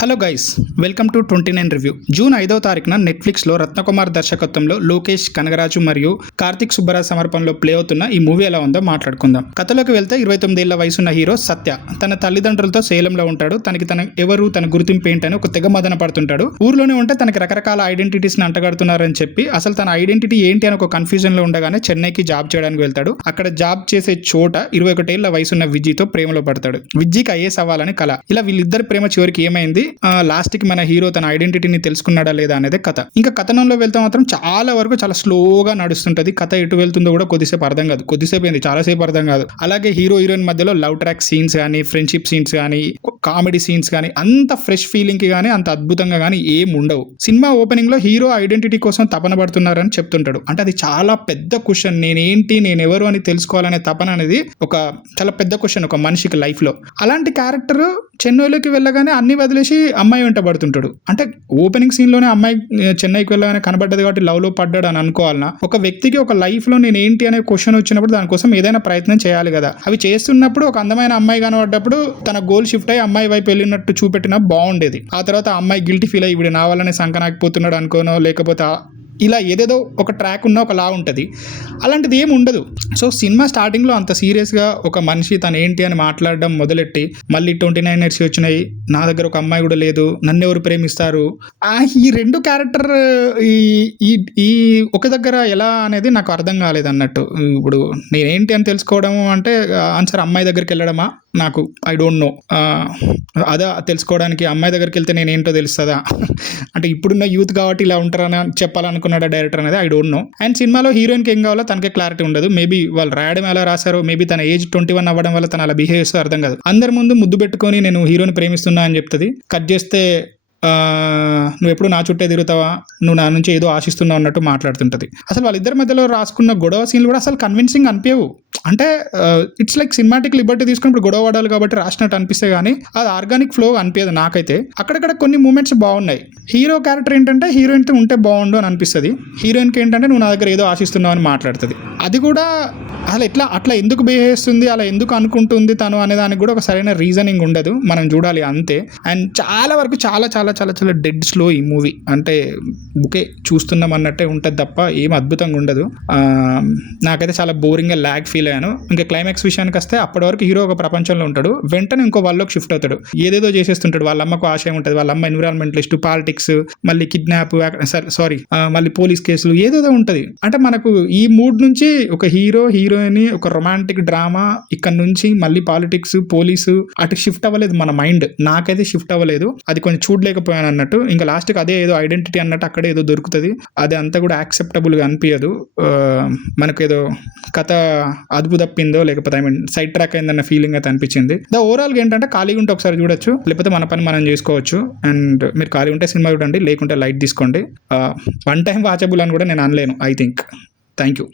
Hello guys, welcome to 29 review. June 5వ తారీఖున నెట్ఫ్లిక్స్లో రత్నకుమార్ దర్శకత్వంలో లోకేష్ కనగరాజు మరియు కార్తిక్ సుబ్బరాజ్ సమర్పణలో ప్లే అవుతున్న ఈ మూవీ ఎలా ఉందో మాట్లాడుకుందాం. కథలోకి వెళ్తే 29 ఏళ్ల వయసున్న హీరో సత్య తన తల్లిదండ్రులతో సేలంలో ఉంటాడు. తన గుర్తింపు ఏంటని ఒక తెగ మదన పడుతుంటాడు. ఊర్లోనే ఉంటే తనకి రకరకాల ఐడెంటిటీస్ని అంటగడుతున్నారని చెప్పి అసలు తన ఐడెంటిటీ ఏంటి అని ఒక కన్ఫ్యూజన్లో ఉండగానే చెన్నైకి జాబ్ చేయడానికి వెళ్తాడు. అక్కడ జాబ్ చేసే చోట 21 ఏళ్ల వయసున్న విజ్జీతో ప్రేమలో పడతాడు. విజ్జీకి ఐఏఎస్ అవ్వాలని కల. ఇలా వీళ్ళిద్దరి ప్రేమ చివరికి ఏమైంది, లాస్ట్ కి మన హీరో తన ఐడెంటిటీని తెలుసుకున్నాడా లేదా అనేది కథ. ఇంకా కథనంలో వెళ్తే మాత్రం చాలా వరకు చాలా స్లోగా నడుస్తుంటది. కథ ఎటు వెళ్తుందో కూడా కొద్దిసేపు అర్థం కాదు, కొద్దిసేపు ఏంది చాలాసేపు అర్థం కాదు. అలాగే హీరో హీరోయిన్ మధ్యలో లవ్ ట్రాక్ సీన్స్ కానీ, ఫ్రెండ్షిప్ సీన్స్ కానీ, కామెడీ సీన్స్ కానీ అంత ఫ్రెష్ ఫీలింగ్ కి కానీ అంత అద్భుతంగా కానీ ఏం ఉండవు. సినిమా ఓపెనింగ్ లో హీరో ఐడెంటిటీ కోసం తపన పడుతున్నారని చెప్తుంటాడు. అంటే అది చాలా పెద్ద క్వశ్చన్. నేనెవరు అని తెలుసుకోవాలనే తపన అనేది ఒక చాలా పెద్ద క్వశ్చన్ ఒక మనిషికి లైఫ్ లో. అలాంటి క్యారెక్టర్ చెన్నైలోకి వెళ్ళగానే అన్ని వదిలేసి అమ్మాయి వెంట పడుతుంటాడు. అంటే ఓపెనింగ్ సీన్ లోనే అమ్మాయి చెన్నైకి వెళ్ళగానే కనబడ్డది కాబట్టి లవ్ లో పడ్డాడు అని అనుకోవాలన్నా, ఒక వ్యక్తికి ఒక లైఫ్ లో నేను ఏంటి అనే క్వశ్చన్ వచ్చినప్పుడు దానికోసం ఏదైనా ప్రయత్నం చేయాలి కదా. అవి చేస్తున్నప్పుడు ఒక అందమైన అమ్మాయి కనబడ్డప్పుడు తన గోల్ షిఫ్ట్ అయ్యి అమ్మాయి వైపు వెళ్ళినట్టు చూపెట్టినా బాగుండేది. ఆ తర్వాత ఆ అమ్మాయి గిల్టీ ఫీల్ అయ్యి వీడు నా వల్లనే సంకనాకపోతున్నాడు అనుకోనో, లేకపోతే ఇలా ఏదేదో ఒక ట్రాక్ ఉన్న ఒక లా ఉంటుంది. అలాంటిది ఏమి ఉండదు. సో సినిమా స్టార్టింగ్లో అంత సీరియస్గా ఒక మనిషి తను ఏంటి అని మాట్లాడడం మొదలెట్టి మళ్ళీ 29 ఇయర్స్ వచ్చినాయి, నా దగ్గర ఒక అమ్మాయి కూడా లేదు, నన్ను ఎవరు ప్రేమిస్తారు, ఈ రెండు క్యారెక్టర్ ఈ ఒక దగ్గర ఎలా అనేది నాకు అర్థం కాలేదు అన్నట్టు. ఇప్పుడు నేనేంటి అని తెలుసుకోవడం అంటే ఆన్సర్ అమ్మాయి దగ్గరికి వెళ్ళడమా, నాకు ఐ డోంట్ నో. అదే తెలుసుకోవడానికి అమ్మాయి దగ్గరికి వెళ్తే నేనేంటో తెలుస్తుందా అంటే ఇప్పుడున్న యూత్ కాబట్టి ఇలా ఉంటారని చెప్పాలనుకున్నాడా డైరెక్టర్ అనేది ఐ డోంట్ నో. అండ్ సినిమాలో హీరోయిన్కి ఏం కావాలో తనకే క్లారిటీ ఉండదు. మేబీ వాళ్ళు రాయడం ఎలా రాశారో, మేబీ తన ఏజ్ 21 అవ్వడం వల్ల తను అలా బిహేవ్ చేస్తే అర్థం కాదు. అందరి ముందు ముద్దు పెట్టుకొని నేను హీరోని ప్రేమిస్తున్నా అని చెప్తుంది. కట్ చేస్తే నువ్వు ఎప్పుడు నా చుట్టే తిరుగుతావా, నువ్వు నా నుంచి ఏదో ఆశిస్తున్నావు అన్నట్టు మాట్లాడుతుంటది. అసలు వాళ్ళిద్దరి మధ్యలో రాసుకున్న గొడవ సీన్లు కూడా అసలు కన్విన్సింగ్ అనిపించవు. అంటే ఇట్స్ లైక్ సినిమాటిక్ లిబర్టీ తీసుకున్నప్పుడు గొడవ పడాలి కాబట్టి రాసినట్టు అనిపిస్తే కానీ అది ఆర్గానిక్ ఫ్లో అనిపించదు నాకైతే. అక్కడక్కడ కొన్ని మూమెంట్స్ బాగున్నాయి. హీరో క్యారెక్టర్ ఏంటంటే హీరోయిన్తో ఉంటే బాగుండు అని అనిపిస్తుంది. హీరోయిన్కి ఏంటంటే నువ్వు నా దగ్గర ఏదో ఆశిస్తున్నావు అని మాట్లాడుతుంది. అది కూడా అసలు అట్లా ఎందుకు బిహేవ్ చేస్తుంది, అలా ఎందుకు అనుకుంటుంది తను అనే దానికి కూడా ఒక సరైన రీజనింగ్ ఉండదు. మనం చూడాలి అంతే. అండ్ చాలా వరకు చాలా చాలా చాలా చాలా డెడ్ స్లో ఈ మూవీ. అంటే బుకే చూస్తున్నాం అన్నట్టే ఉంటుంది తప్ప ఏం అద్భుతంగా ఉండదు. నాకైతే చాలా బోరింగ్గా ల్యాగ్ ఫీల్ అయ్యాను. ఇంకా క్లైమాక్స్ విషయానికి వస్తే అప్పటి వరకు హీరో ఒక ప్రపంచంలో ఉంటాడు, వెంటనే ఇంకో వాళ్ళకి షిఫ్ట్ అవుతాడు, ఏదేదో చేసేస్తుంటాడు. వాళ్ళ అమ్మకు ఆశయం ఉంటుంది, వాళ్ళ అమ్మ ఎన్విరాన్మెంటలిస్ట్, పాలిటిక్స్, మళ్ళీ కిడ్నాప్, మళ్ళీ పోలీస్ కేసులు ఏదేదో ఉంటుంది. అంటే మనకు ఈ మూడ్ నుంచి ఒక హీరోయిన్ ఒక రొమాంటిక్ డ్రామా, ఇక్కడ నుంచి మళ్ళీ పాలిటిక్స్, పోలీసు అటు షిఫ్ట్ అవ్వలేదు మన మైండ్. నాకైతే షిఫ్ట్ అవ్వలేదు, అది కొంచెం చూడలేకపోయాను అన్నట్టు. ఇంకా లాస్ట్కి అదే ఏదో ఐడెంటిటీ అన్నట్టు అక్కడే ఏదో దొరుకుతుంది. అది అంతా కూడా యాక్సెప్టబుల్గా అనిపించదు. మనకు ఏదో కథ అదుపు తప్పిందో లేకపోతే సైడ్ ట్రాక్ అయిందన్న ఫీలింగ్ అయితే అనిపించింది. ఓవరాల్గా ఏంటంటే ఖాళీగా ఉంటే ఒకసారి చూడొచ్చు, లేకపోతే మన పని మనం చేసుకోవచ్చు. అండ్ మీరు ఖాళీ ఉంటే సినిమా చూడండి, లేకుంటే లైట్ తీసుకోండి. వన్ టైం వాచబుల్ అని కూడా నేను అనలేను. I think. Thank you.